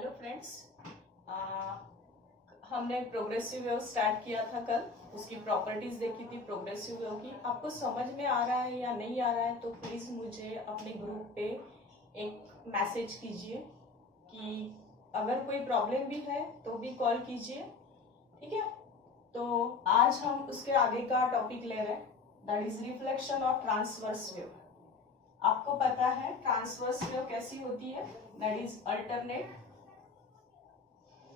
Hello friends, हमने progressive wave start किया था कल। उसकी प्रॉपर्टीज देखी थी प्रोग्रेसिव वेव की। आपको समझ में आ रहा है या नहीं आ रहा है तो प्लीज़ मुझे अपने ग्रुप पे एक मैसेज कीजिए कि अगर कोई प्रॉब्लम भी है तो भी कॉल कीजिए, ठीक है। तो आज हम उसके आगे का टॉपिक ले रहे हैं, that is reflection of transverse wave. आपको पता है ट्रांसवर्स वेव कैसी होती है, दैट इज अल्टरनेट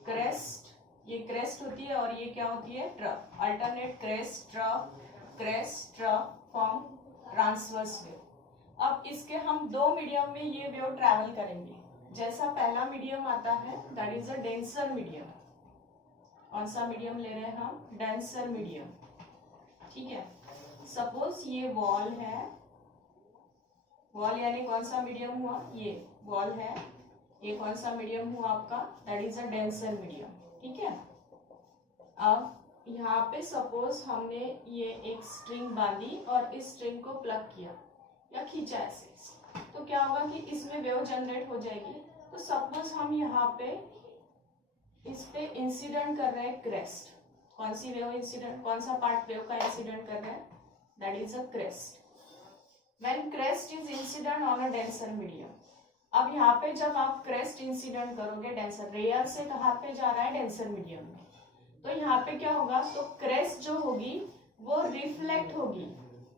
क्रेस्ट। ये क्रेस्ट होती है और ये क्या होती है, trough. Alternate crest trough form transverse wave. अब इसके हम दो मीडियम में ये वेव ट्रैवल करेंगे। जैसा पहला मीडियम आता है that is a denser medium. कौन सा मीडियम ले रहे हैं हम, डेंसर मीडियम, ठीक है। सपोज ये वॉल है, वॉल यानी कौन सा मीडियम हुआ, ये वॉल है। ये कौन सा मीडियम हुआ आपका, that is a denser medium, ठीक है। अब यहाँ पे सपोज हमने ये एक स्ट्रिंग बांधी और इस स्ट्रिंग को प्लग किया या खींचा ऐसे, तो क्या होगा कि इसमें वेव जनरेट हो जाएगी। तो सपोज हम यहाँ पे इस पे इंसिडेंट कर रहे हैं क्रेस्ट। कौन सी वेव इंसिडेंट, कौन सा पार्ट वेव का इंसिडेंट कर रहे हैं, that is a crest. When crest is incident on a denser medium. अब यहाँ पे जब आप क्रेस्ट इंसिडेंट करोगे डेंसर, रेयर से कहाँ पे जा रहा है, डेंसर मीडियम में, तो यहाँ पे क्या होगा, तो क्रेस्ट जो होगी वो रिफ्लेक्ट होगी,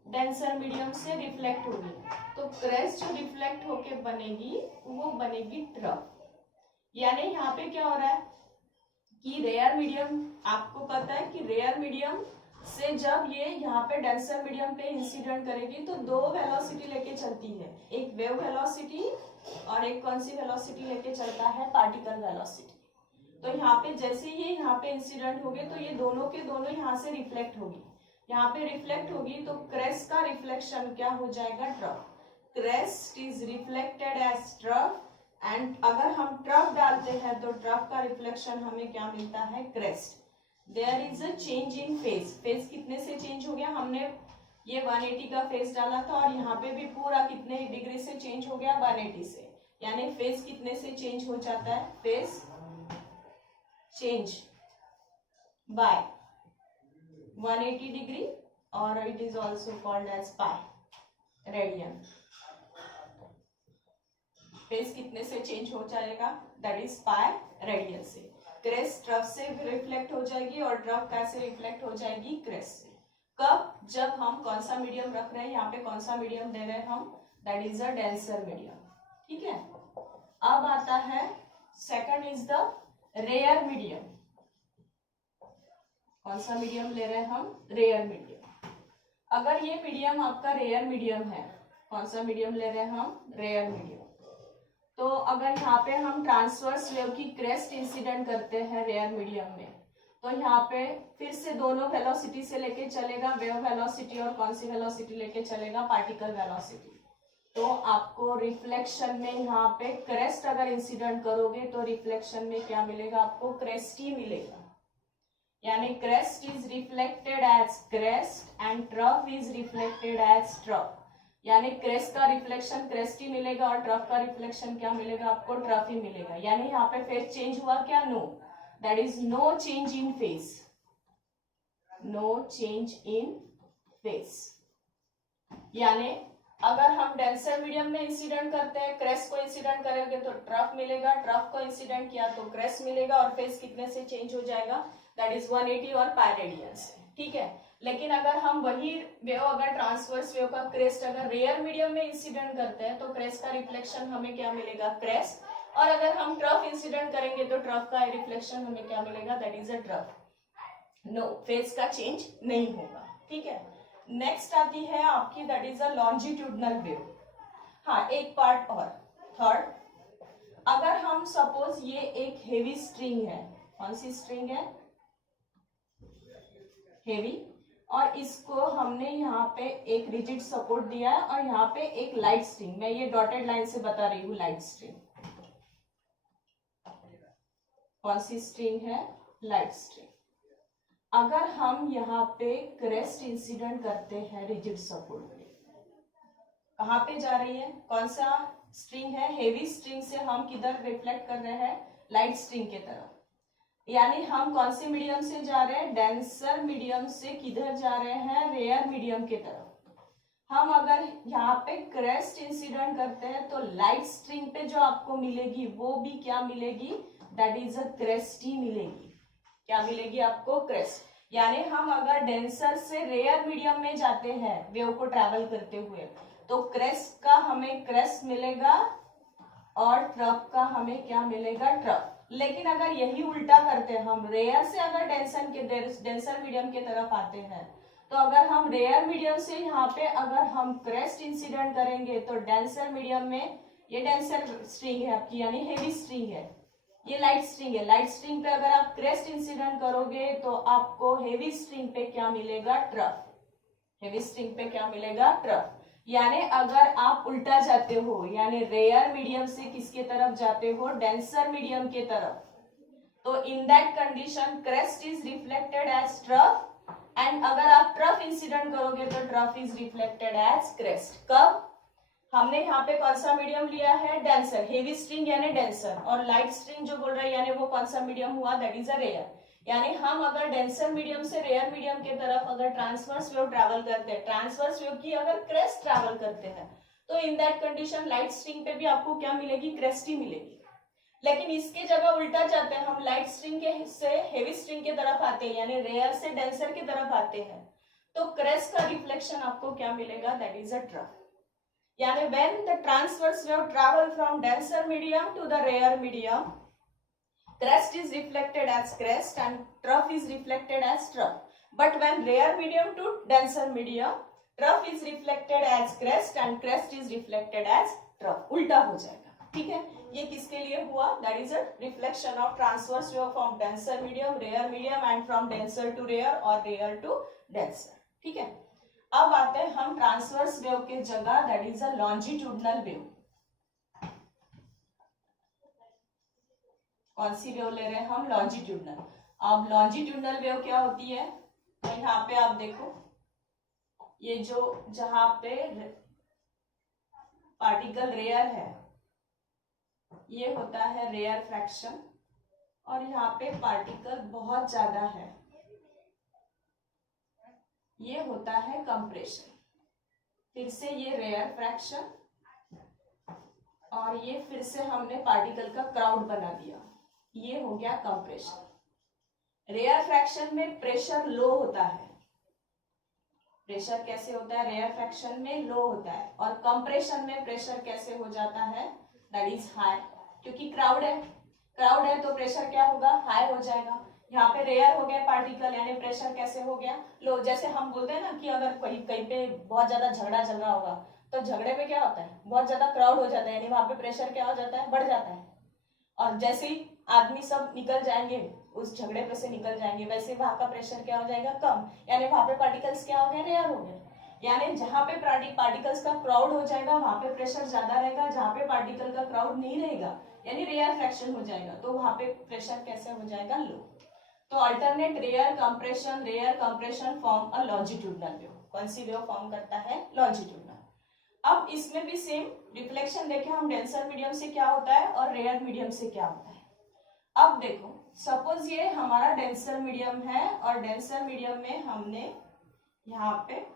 डेंसर मीडियम से रिफ्लेक्ट होगी। तो क्रेस्ट जो रिफ्लेक्ट होके बनेगी वो बनेगी ट्रफ। यानी यहाँ पे क्या हो रहा है कि रेयर मीडियम, आपको पता है कि रेयर मीडियम से जब ये यहाँ पे डेंसर मीडियम पे इंसिडेंट करेगी तो दो वेलोसिटी लेके चलती है, एक वेव वेलोसिटी और एक कौन सी वेलोसिटी लेके चलता है, पार्टिकल वेलोसिटी। तो यहाँ पे जैसे ये यहाँ पे इंसिडेंट होगी तो ये दोनों के दोनों यहाँ से रिफ्लेक्ट होगी, यहाँ पे रिफ्लेक्ट होगी तो क्रेस्ट का रिफ्लेक्शन क्या हो जाएगा, trough. Crest is reflected as trough and अगर हम ट्रफ डालते हैं तो ट्रफ का रिफ्लेक्शन हमें क्या मिलता है, crest. There is a change in phase. Phase कितने से चेंज हो गया, हमने ये 180 का फेज डाला था और यहाँ पे भी पूरा कितने डिग्री से चेंज हो गया, 180 से। यानी फेज कितने से चेंज हो जाता है, फेज चेंज बाय 180 डिग्री और it is also called as pi radian. Phase कितने से चेंज हो जाएगा, दैट इज पाई रेडियन से। क्रेस्ट ट्रफ से रिफ्लेक्ट हो जाएगी और ट्रफ कैसे रिफ्लेक्ट हो जाएगी, क्रेस्ट से। कब, जब हम कौन सा मीडियम रख रहे हैं, यहाँ पे कौन सा मीडियम दे रहे हैं हम, that is a denser medium, ठीक है। अब आता है second is the rare medium. कौन सा मीडियम ले रहे हैं हम, रेयर मीडियम। अगर ये मीडियम आपका रेयर मीडियम है, कौन सा मीडियम ले रहे हैं हम, रेयर मीडियम, तो अगर यहाँ पे हम ट्रांसवर्स वेव की क्रेस्ट इंसिडेंट करते हैं रेयर मीडियम में, तो यहाँ पे फिर से दोनों वेलोसिटी से लेके चलेगा, वेव वेलोसिटी और कौन सी वेलोसिटी लेके चलेगा, पार्टिकल वेलोसिटी। तो आपको रिफ्लेक्शन में यहाँ पे क्रेस्ट अगर इंसिडेंट करोगे तो रिफ्लेक्शन में क्या मिलेगा आपको, क्रेस्ट ही मिलेगा। यानी crest is reflected as crest and trough is reflected as trough. यानी क्रेस्ट का रिफ्लेक्शन क्रेस्ट ही मिलेगा और ट्रफ का रिफ्लेक्शन क्या मिलेगा आपको, ट्रफ ही मिलेगा। यानी यहाँ पे फेज चेंज हुआ क्या, no, that is no change in phase, no change in phase. यानी अगर हम डेंसर मीडियम में इंसिडेंट करते हैं, क्रेस्ट को इंसिडेंट करेंगे तो ट्रफ मिलेगा, ट्रफ को इंसिडेंट किया तो क्रेस्ट मिलेगा और फेज कितने से चेंज हो जाएगा, दैट इज 180 और पाई रेडियन से, ठीक है। लेकिन अगर हम वही वेव, अगर ट्रांसवर्स वेव का क्रेस्ट अगर रेयर मीडियम में इंसिडेंट करते हैं तो क्रेस्ट का रिफ्लेक्शन हमें क्या मिलेगा, क्रेस्ट। और अगर हम ट्रफ इंसिडेंट करेंगे तो ट्रफ का रिफ्लेक्शन हमें क्या मिलेगा, that is a trough. No, phase का चेंज नहीं होगा, ठीक है। नेक्स्ट आती है आपकी, that is a longitudinal wave. हाँ, एक पार्ट और, थर्ड, अगर हम सपोज ये एक हेवी स्ट्रिंग है, कौन सी स्ट्रिंग है, हेवी, और इसको हमने यहाँ पे एक रिजिड सपोर्ट दिया है और यहाँ पे एक लाइट स्ट्रिंग, मैं ये डॉटेड लाइन से बता रही हूँ, लाइट स्ट्रिंग। कौन सी स्ट्रिंग है, लाइट स्ट्रिंग। अगर हम यहाँ पे क्रेस्ट इंसिडेंट करते हैं रिजिड सपोर्ट पे, कहाँ पे जा रही है, कौन सा स्ट्रिंग है, हेवी स्ट्रिंग से हम किधर रिफ्लेक्ट कर रहे हैं, लाइट स्ट्रिंग के तरफ। यानी हम कौन से मीडियम से जा रहे हैं, डेंसर मीडियम से किधर जा रहे हैं, रेयर मीडियम के तरफ। हम अगर यहाँ पे क्रेस्ट इंसिडेंट करते हैं तो लाइट स्ट्रिंग पे जो आपको मिलेगी वो भी क्या मिलेगी, दैट इज अ क्रेस्ट ही मिलेगी। क्या मिलेगी आपको, क्रेस्ट। यानी हम अगर डेंसर से रेयर मीडियम में जाते हैं वेव को ट्रैवल करते हुए तो क्रेस्ट का हमें क्रेस्ट मिलेगा और ट्रफ का हमें क्या मिलेगा, ट्रफ। लेकिन अगर यही उल्टा करते हैं, हम रेयर से अगर डेंसर मीडियम की तरफ आते हैं तो अगर हम रेयर मीडियम से यहाँ पे अगर हम क्रेस्ट इंसिडेंट करेंगे तो डेंसर मीडियम में, ये डेंसर स्ट्रिंग है आपकी यानी हेवी स्ट्रिंग है, ये लाइट स्ट्रिंग है। लाइट स्ट्रिंग पे अगर आप क्रेस्ट इंसिडेंट करोगे तो आपको हेवी स्ट्रिंग पे क्या मिलेगा, ट्रफ। हेवी स्ट्रिंग पे क्या मिलेगा, ट्रफ। यानी अगर आप उल्टा जाते हो, यानी रेयर मीडियम से किसके तरफ जाते हो, डेंसर मीडियम के तरफ, तो in that condition crest is reflected as trough and अगर आप ट्रफ इंसिडेंट करोगे तो trough is reflected as crest. कब, हमने यहाँ पे कौन सा मीडियम लिया है, डेंसर, हेवी स्ट्रिंग यानी डेंसर, और लाइट स्ट्रिंग जो बोल रहा है यानी वो कौन सा मीडियम हुआ, दैट इज अ रेयर। यानी हम अगर डेंसर मीडियम से रेयर मीडियम की तरफ अगर ट्रांसवर्स वेव ट्रैवल करते हैं, ट्रांसवर्स वेव की अगर क्रेस्ट ट्रैवल करते हैं तो in that condition light string पे भी आपको क्या मिलेगी, क्रेस्ट ही मिलेगी। लेकिन इसके जगह उल्टा जाते हैं, हम लाइट स्ट्रिंग के से हेवी स्ट्रिंग की तरफ आते हैं यानी रेयर से डेंसर की तरफ आते हैं तो क्रेस्ट का रिफ्लेक्शन आपको क्या मिलेगा, दैट इज अ ट्रफ। यानी when the transverse wave travel from denser medium to the rare medium, crest is reflected as crest and trough is reflected as trough. But when rare medium to denser medium, trough is reflected as crest and crest is reflected as trough. उल्टा हो जाएगा, ठीक है। ये किसके लिए हुआ, that is a reflection of transverse wave from denser medium, rare medium and from denser to rare or rare to denser, ठीक है। अब आते हैं हम ट्रांसवर्स वेव के जगह, that is a longitudinal wave। कौन सी वेव ले रहे हैं हम, लॉन्जिट्यूडनल। अब लॉन्जिट्यूडनल वेव क्या होती है, तो यहाँ पे आप देखो, ये जो जहां पे पार्टिकल रेयर है ये होता है रेयर फ्रैक्शन, और यहाँ पे पार्टिकल बहुत ज्यादा है ये होता है कंप्रेशन। फिर से ये रेयर फ्रैक्शन और ये फिर से हमने पार्टिकल का क्राउड बना दिया, ये हो गया कंप्रेशन। रेयर फ्रैक्शन में प्रेशर लो होता है, प्रेशर कैसे होता है, रेयर फ्रैक्शन में लो होता है, और कंप्रेशन में प्रेशर कैसे हो जाता है, दैट इज हाई, क्योंकि क्राउड है तो प्रेशर क्या होगा, हाई हो जाएगा। यहाँ पे रेयर हो गया पार्टिकल यानी प्रेशर कैसे हो गया, लो। जैसे हम बोलते हैं ना कि अगर कहीं पे बहुत ज्यादा झगड़ा चल रहा होगा तो झगड़े में क्या होता है, बहुत ज्यादा क्राउड हो जाता है, यानी वहां पे प्रेशर क्या हो जाता है, बढ़ जाता है। और जैसे ही आदमी सब निकल जाएंगे उस झगड़े पे से निकल जाएंगे, वैसे वहां का प्रेशर क्या हो जाएगा, कम, यानी वहां पे पार्टिकल्स क्या हो गए, रेयर हो गए। यानी जहां पे पार्टिकल्स का क्राउड हो जाएगा वहां पे प्रेशर ज्यादा रहेगा, जहां पे पार्टिकल का क्राउड नहीं रहेगा यानी रेयर फ्रैक्शन हो जाएगा तो वहां पे प्रेशर कैसे हो जाएगा, लो। तो alternate rare compression form a longitudinal wave. कौन सी वेव फॉर्म करता है, लॉन्जिट्यूडनल। अब इसमें भी सेम रिफ्लेक्शन देखें हम, डेंसर मीडियम से क्या होता है और रेयर मीडियम से क्या होता है। अब देखो, सपोज ये हमारा डेंसर मीडियम है और डेंसर मीडियम में हमने यहाँ पे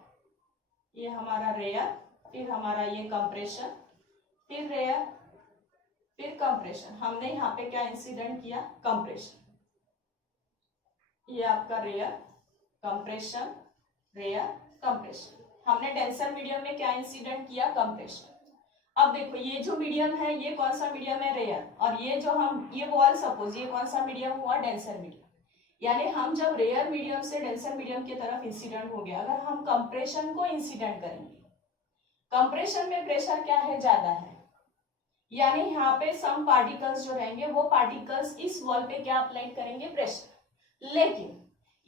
ये हमारा रेयर, फिर हमारा ये कंप्रेशन, फिर रेयर, फिर कंप्रेशन। हमने यहाँ पे क्या इंसिडेंट किया, कंप्रेशन। ये आपका रेयर, कंप्रेशन, रेयर, कंप्रेशन। हमने डेंसर मीडियम में क्या इंसिडेंट किया, कंप्रेशन। अब देखो ये जो मीडियम है ये कौन सा मीडियम है, रेयर, और ये जो हम ये वॉल सपोज ये कौन सा मीडियम हुआ, डेंसर मीडियम। यानी हम जब रेयर मीडियम से डेंसर मीडियम की तरफ इंसिडेंट हो गया, अगर हम कंप्रेशन को इंसिडेंट करेंगे, कंप्रेशन में प्रेशर क्या है, ज्यादा है, यानी यहाँ पे सम पार्टिकल्स जो रहेंगे वो पार्टिकल्स इस वॉल पे क्या अप्लाई करेंगे, प्रेशर। लेकिन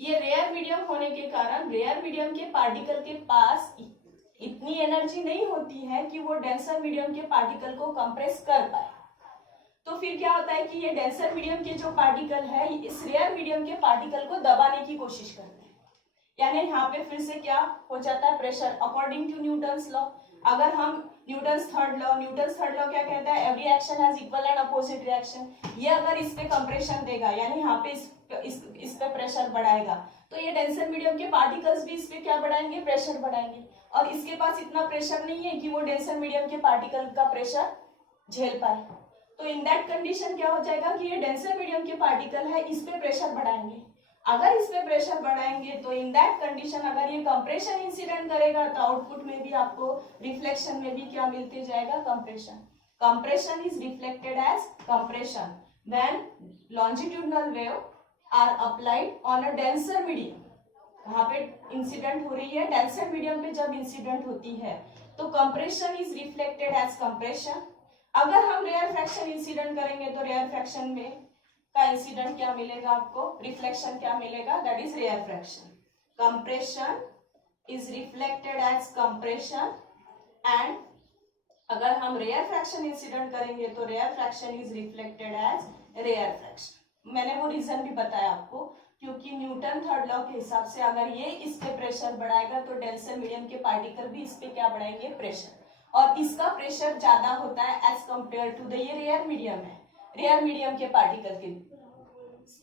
ये रेयर मीडियम होने के कारण रेयर मीडियम के पार्टिकल के पास इतनी एनर्जी नहीं होती है कि वो डेंसर मीडियम के पार्टिकल को कंप्रेस कर पाए। तो फिर क्या होता है कि ये डेंसर मीडियम के जो पार्टिकल है इस रेयर मीडियम के पार्टिकल को दबाने की कोशिश करते हैं, यानी यहाँ पे फिर से क्या हो जाता है, pressure. According to Newton's law, अगर हम न्यूटन्स थर्ड लॉ क्या कहता है, every action has equal and opposite reaction. ये अगर इस पे कंप्रेशन देगा यानी यहाँ पे इस पे प्रेशर बढ़ाएगा तो ये डेंसर मीडियम के पार्टिकल्स भी इस पे क्या बढ़ाएंगे, प्रेशर बढ़ाएंगे। और इसके पास इतना प्रेशर नहीं है कि वो डेंसर मीडियम के पार्टिकल का प्रेशर झेल पाए। तो इन दैट कंडीशन क्या हो जाएगा कि ये डेंसर मीडियम के पार्टिकल है, इस पे प्रेशर बढ़ाएंगे। अगर इस पे प्रेशर बढ़ाएंगे तो इन दैट कंडीशन अगर ये कंप्रेशन इंसिडेंट करेगा तो आउटपुट में भी आपको रिफ्लेक्शन में भी क्या मिलते जाएगा, compression. Compression is reflected as compression when longitudinal wave are applied on a denser medium. वहां पे इंसिडेंट हो रही है डेंसर मीडियम पे, जब इंसिडेंट होती है तो compression is reflected as compression. अगर हम रेयर फ्रैक्शन इंसिडेंट करेंगे तो रेयर फ्रैक्शन में का इंसिडेंट क्या मिलेगा आपको, रिफ्लेक्शन क्या मिलेगा, that is rarefaction. Compression is reflected as compression and अगर हम रेयर फ्रैक्शन इंसिडेंट करेंगे तो rarefaction is reflected as rarefaction. मैंने वो रीजन भी बताया आपको, क्योंकि न्यूटन थर्ड लॉ के हिसाब से अगर ये इस पे प्रेशर बढ़ाएगा तो डेंसर मीडियम के पार्टिकल भी इस पे क्या बढ़ाएंगे, प्रेशर। और इसका प्रेशर ज्यादा होता है एज कंपेयर टू द, ये रेयर मीडियम है, रेयर मीडियम के पार्टिकल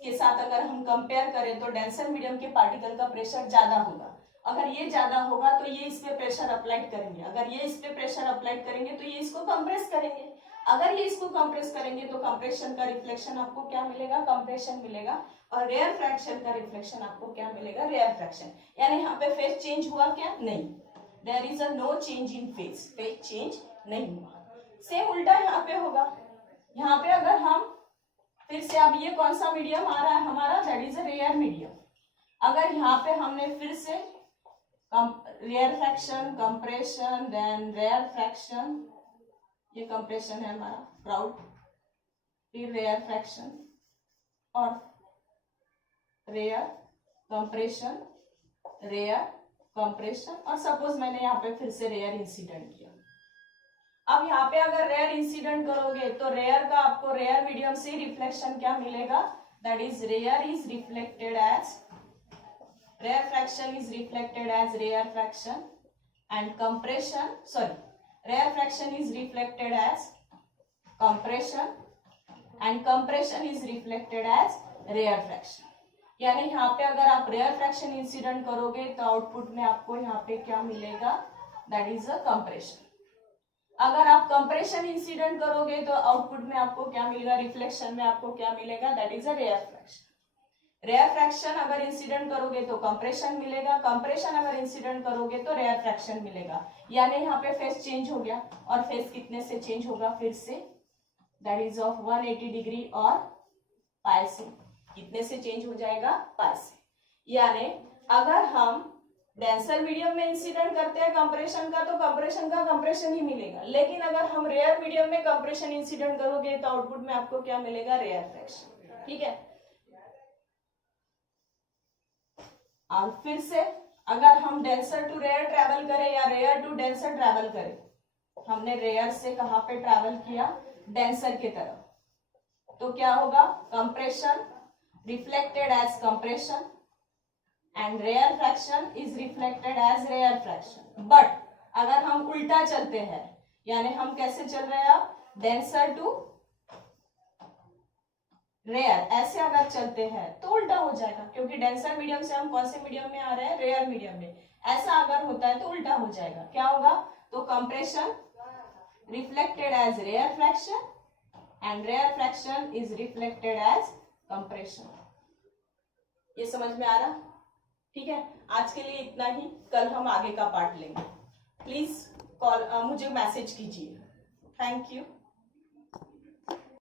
के साथ अगर हम कंपेयर करें तो डेंसर मीडियम के पार्टिकल का प्रेशर ज्यादा होगा। अगर ये ज्यादा होगा तो ये इस पे प्रेशर अप्लाइड करेंगे, अगर ये इस पे प्रेशर अप्लाइड करेंगे तो ये इसको कंप्रेस करेंगे। अगर ये इसको कंप्रेस करेंगे तो कंप्रेशन का रिफ्लेक्शन आपको क्या मिलेगा, कंप्रेशन मिलेगा। और रेयर फ्रैक्शन का रिफ्लेक्शन आपको क्या मिलेगा, रेयर फ्रैक्शन। यानी यहाँ पे फेज चेंज हुआ क्या, नहीं, there is a no change in phase, phase change नहीं हुआ। सेम उल्टा यहाँ पे होगा। यहाँ पे अगर हम फिर से, अब ये कौन सा मीडियम आ रहा है हमारा, that is a rare medium. अगर यहाँ पे हमने फिर से rarefaction, compression, then rarefaction, ये कंप्रेशन है हमारा प्राउड, फिर रेयर फ्रैक्शन और रेयर कंप्रेशन, रेयर कंप्रेशन, और सपोज मैंने यहाँ पे फिर से रेयर इंसिडेंट किया। अब यहाँ पे अगर रेयर इंसिडेंट करोगे तो रेयर का आपको रेयर मीडियम से रिफ्लेक्शन क्या मिलेगा, that is rare is reflected as, rarefaction is reflected as rarefaction and compression, sorry, rarefaction is reflected as compression and compression is reflected as rarefaction. यानी यहाँ पे अगर आप rare fraction incident करोगे तो output में आपको यहाँ पे क्या मिलेगा, दैट इज अ कंप्रेशन। अगर आप कंप्रेशन इंसिडेंट करोगे तो आउटपुट में आपको क्या मिलेगा, रिफ्लेक्शन में आपको क्या मिलेगा, that is a rarefaction. Rarefaction अगर इंसिडेंट करोगे तो कंप्रेशन मिलेगा, कंप्रेशन अगर इंसिडेंट करोगे तो रेयर फ्रैक्शन मिलेगा। यानी यहाँ पे फेस चेंज हो गया, और फेस कितने से चेंज होगा, फिर say that is of 180 degree और पाई से, कितने से चेंज हो जाएगा, पाई से। यानी अगर हम डेंसर मीडियम में इंसिडेंट करते हैं कंप्रेशन का तो कंप्रेशन का कंप्रेशन ही मिलेगा, लेकिन अगर हम रेयर मीडियम में कंप्रेशन इंसिडेंट करोगे तो आउटपुट में आपको क्या मिलेगा, रेयर फ्रैक्शन। ठीक है, और फिर से अगर हम डेंसर टू रेयर ट्रैवल करें या रेयर टू डेंसर ट्रैवल करें, हमने रेयर से कहां पे ट्रैवल किया, डेंसर की तरफ, तो क्या होगा, compression reflected as compression and rarefaction is reflected as rarefaction. But अगर हम उल्टा चलते हैं, यानी हम कैसे चल रहे हैं, डेंसर टू रेयर, ऐसे अगर चलते हैं तो उल्टा हो जाएगा, क्योंकि डेंसर मीडियम से हम कौन से मीडियम में आ रहे हैं, रेयर मीडियम में। ऐसा अगर होता है तो उल्टा हो जाएगा, क्या होगा, तो compression reflected as rarefaction and rarefaction is reflected as compression. ये समझ में आ रहा, ठीक है। आज के लिए इतना ही, कल हम आगे का पार्ट लेंगे। प्लीज कॉल, मुझे मैसेज कीजिए। Thank you.